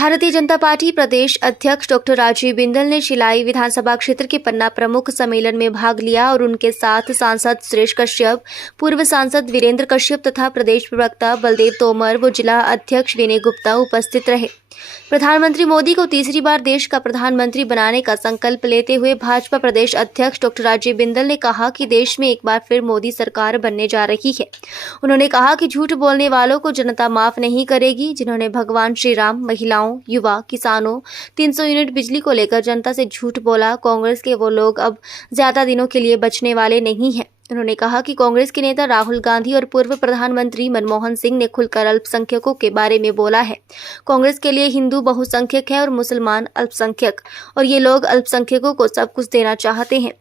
Bharatiya Janata party प्रदेश अध्यक्ष doctor Rajiv Bindal ने शिलाई विधानसभा क्षेत्र के पन्ना प्रमुख सम्मेलन में भाग लिया और उनके साथ सांसद सुरेश कश्यप, पूर्व सांसद वीरेंद्र कश्यप तथा प्रदेश प्रवक्ता बलदेव तोमर व जिला अध्यक्ष विनय गुप्ता उपस्थित रहे। प्रधानमंत्री मोदी को तीसरी बार देश का प्रधानमंत्री बनाने का संकल्प लेते हुए भाजपा प्रदेश अध्यक्ष डॉक्टर राजीव बिंदल ने कहा कि देश में एक बार फिर मोदी सरकार बनने जा रही है। उन्होंने कहा कि झूठ बोलने वालों को जनता माफ नहीं करेगी। जिन्होंने भगवान श्री राम, महिलाओं, युवा, किसानों, 300 यूनिट बिजली को लेकर जनता से झूठ बोला, कांग्रेस के वो लोग अब ज्यादा दिनों के लिए बचने वाले नहीं हैं। उन्होंने कहा कि कांग्रेस के नेता राहुल गांधी और पूर्व प्रधानमंत्री मनमोहन सिंह ने खुलकर अल्पसंख्यकों के बारे में बोला है। कांग्रेस के लिए हिंदू बहुसंख्यक है और मुसलमान अल्पसंख्यक, और ये लोग अल्पसंख्यकों को सब कुछ देना चाहते हैं।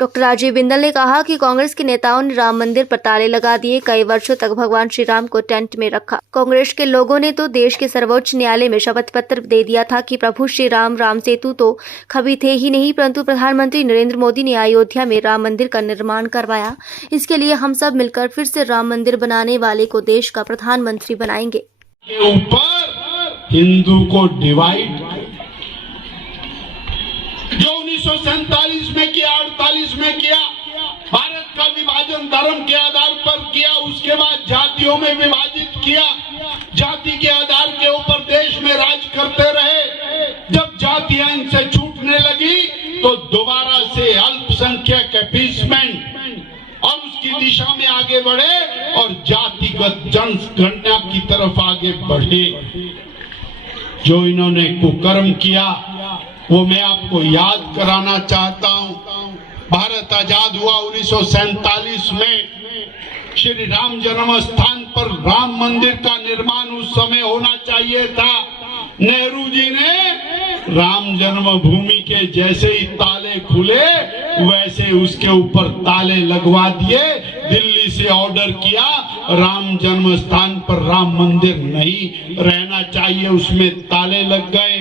डॉक्टर राजीव बिंदल ने कहा कि कांग्रेस के नेताओं ने राम मंदिर पर ताले लगा दिए, कई वर्षों तक भगवान श्री राम को टेंट में रखा। कांग्रेस के लोगों ने तो देश के सर्वोच्च न्यायालय में शपथ पत्र दे दिया था कि प्रभु श्री राम राम सेतु तो कभी थे ही नहीं, परंतु प्रधानमंत्री नरेंद्र मोदी ने अयोध्या में राम मंदिर का निर्माण करवाया। इसके लिए हम सब मिलकर फिर से राम मंदिर बनाने वाले को देश का प्रधानमंत्री बनाएंगे। ऊपर हिंदू को डिवाइड जो 1947 में किया, 48 में किया, भारत का विभाजन धर्म के आधार पर किया, उसके बाद जातियों में विभाजित किया, जाति के आधार के ऊपर देश में राज करते रहे। जब जातियां इनसे छूटने लगी तो दोबारा से अल्पसंख्यक अपीसमेंट और उसकी दिशा में आगे बढ़े और जातिगत जनगणना की तरफ आगे बढ़े। जो इन्होंने कुकर्म किया वो मैं आपको याद कराना चाहता हूं। भारत आजाद हुआ 1947 में। श्री राम जन्म स्थान पर राम मंदिर का निर्माण उस समय होना चाहिए था। नेहरू जी ने राम जन्मभूमि के जैसे ही ताले खुले वैसे उसके ऊपर ताले लगवा दिए। दिल्ली से ऑर्डर किया, राम जन्म स्थान पर राम मंदिर नहीं रहना चाहिए, उसमें ताले लग गए।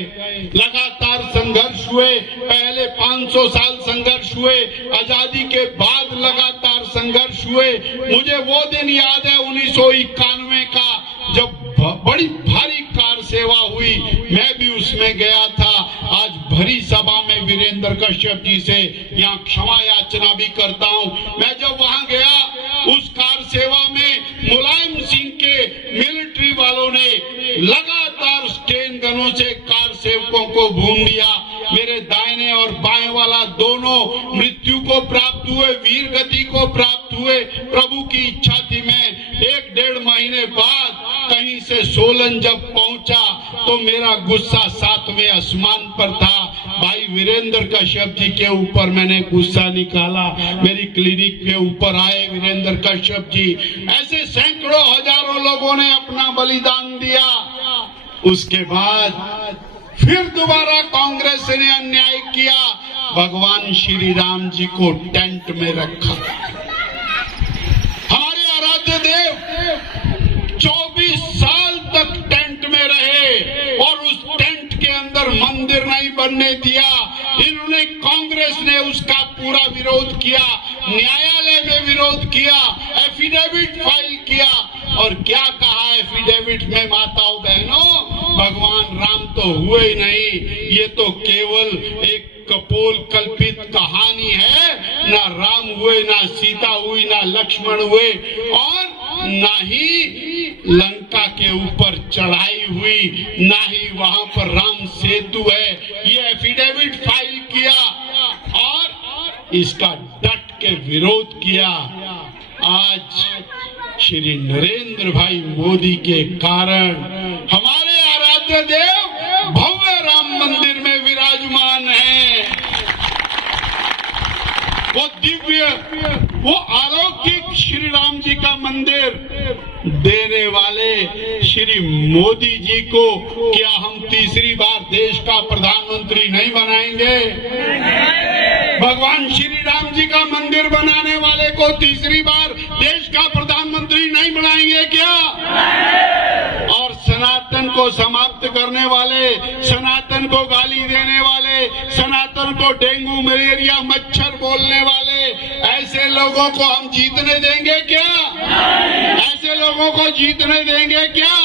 लगातार संघर्ष हुए, पहले 500 साल संघर्ष हुए, आजादी के बाद लगातार संघर्ष हुए। मुझे वो दिन याद है 1991 का, जब बड़ी भारी कार सेवा हुई, मैं भी उसमें गया था। आज भरी सभा में वीरेंद्र कश्यप जी से यहाँ क्षमा याचना भी करता हूँ। मैं जब वहाँ गया उस कार सेवा में मुलायम सिंह के मिलिट्री वालों ने लगातार स्टेन गनों से कार सेवकों को भून दिया। मेरे दाहिने और बाएं वाला दोनों मृत्यु को प्राप्त हुए, वीर गति को प्राप्त हुए। प्रभु की इच्छा थी मैं 1-1.5 महीने बाद कहीं से सोलन जब पहुंचा तो मेरा गुस्सा 7वें आसमान पर था। भाई वीरेंद्र कश्यप जी के ऊपर मैंने गुस्सा निकाला। मेरी क्लिनिक के ऊपर आए वीरेंद्र कश्यप जी। ऐसे सैकड़ों हजारों लोगों ने अपना बलिदान दिया। उसके बाद फिर दोबारा कांग्रेस ने अन्याय किया, भगवान श्री राम जी को टेंट में रखा। हमारे आराध्य देव 24 साल तक टेंट में रहे और उस टेंट के अंदर मंदिर नहीं बनने दिया। इन्होंने, कांग्रेस ने उसका पूरा विरोध किया, न्यायालय में विरोध किया, एफिडेविट फाइल किया। और क्या कहा एफिडेविट में, माताओं बहनों, भगवान राम तो हुए ही नहीं, ये तो केवल एक कपोल कल्पित कहानी है। ना राम हुए, ना सीता हुई, ना लक्ष्मण हुए और ना ही लंका के ऊपर चढ़ाई हुई, ना ही वहां पर राम सेतु है। ये एफिडेविट फाइल किया और इसका डट के विरोध किया। आज श्री नरेंद्र भाई मोदी के कारण हमारे आराध्य देव भव्य राम मंदिर में विराजमान है। वो दिव्य, वो अलौकिक श्री राम जी का मंदिर देने वाले श्री मोदी जी को क्या हम तीसरी बार देश का प्रधानमंत्री नहीं बनाएंगे? भगवान श्री राम जी का मंदिर बनाने वाले को तीसरी बार देश का प्रधानमंत्री नहीं बनाएंगे क्या? और सनातन को समाप्त करने वाले, सनातन को गाली देने वाले, सनातन को डेंगू, मलेरिया, मच्छर बोलने वाले ऐसे लोगों को हम जीतने देंगे क्या? ऐसे लोगों को जीतने देंगे क्या?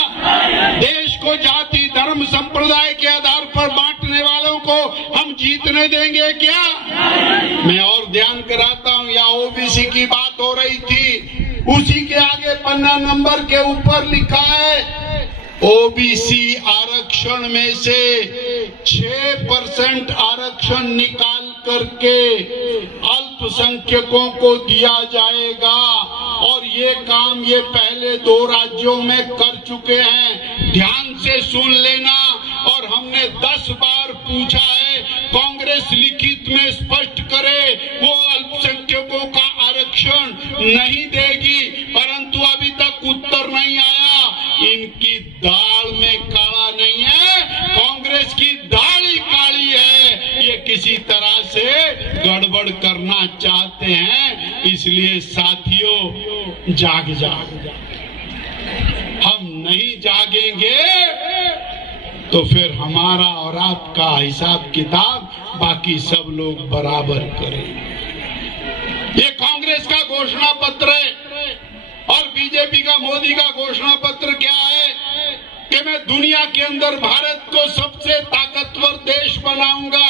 देश को जाति धर्म संप्रदाय के आधार पर बांटने वालों को हम जीतने देंगे क्या? मैं और ध्यान कराता हूं, या ओबीसी की बात हो रही थी, उसी के आगे पन्ना नंबर के ऊपर लिखा है ओबीसी आरक्षण में से 6% आरक्षण निकाल करके अल्पसंख्यकों को दिया जाएगा। और ये काम ये पहले 2 राज्यों में कर चुके हैं, ध्यान से सुन लेना। और हमने 10 बार पूछा है, कांग्रेस लिखित में स्पष्ट करे वो अल्पसंख्यकों का आरक्षण नहीं देगी, परंतु अभी तक उत्तर नहीं आया। इनकी दाल में काला नहीं है, कांग्रेस की दाल ही काली है। ये किसी तरह से गड़बड़ करना चाहते हैं, इसलिए साथियों जाग जाओ। हम नहीं जागेंगे तो फिर हमारा और आपका हिसाब किताब बाकी सब लोग बराबर करेंगे। ये कांग्रेस का घोषणा पत्र है और बीजेपी का, मोदी का घोषणा पत्र क्या है कि मैं दुनिया के अंदर भारत को सबसे ताकतवर देश बनाऊंगा।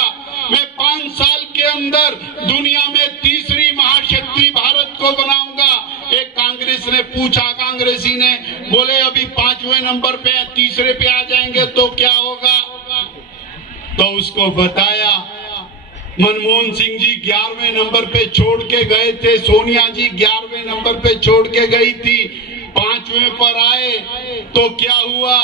मैं 5 साल के अंदर दुनिया में तीसरी महाशक्ति भारत को बनाऊंगा। एक कांग्रेस ने पूछा, कांग्रेसी ने बोले अभी 5वें नंबर पे, तीसरे पे आ जाएंगे तो क्या होगा? तो उसको बताया मनमोहन सिंह जी 11वें नंबर पे छोड़ के गए थे, सोनिया जी 11वें नंबर पे छोड़ के गई थी, 5वें पर आए तो क्या हुआ?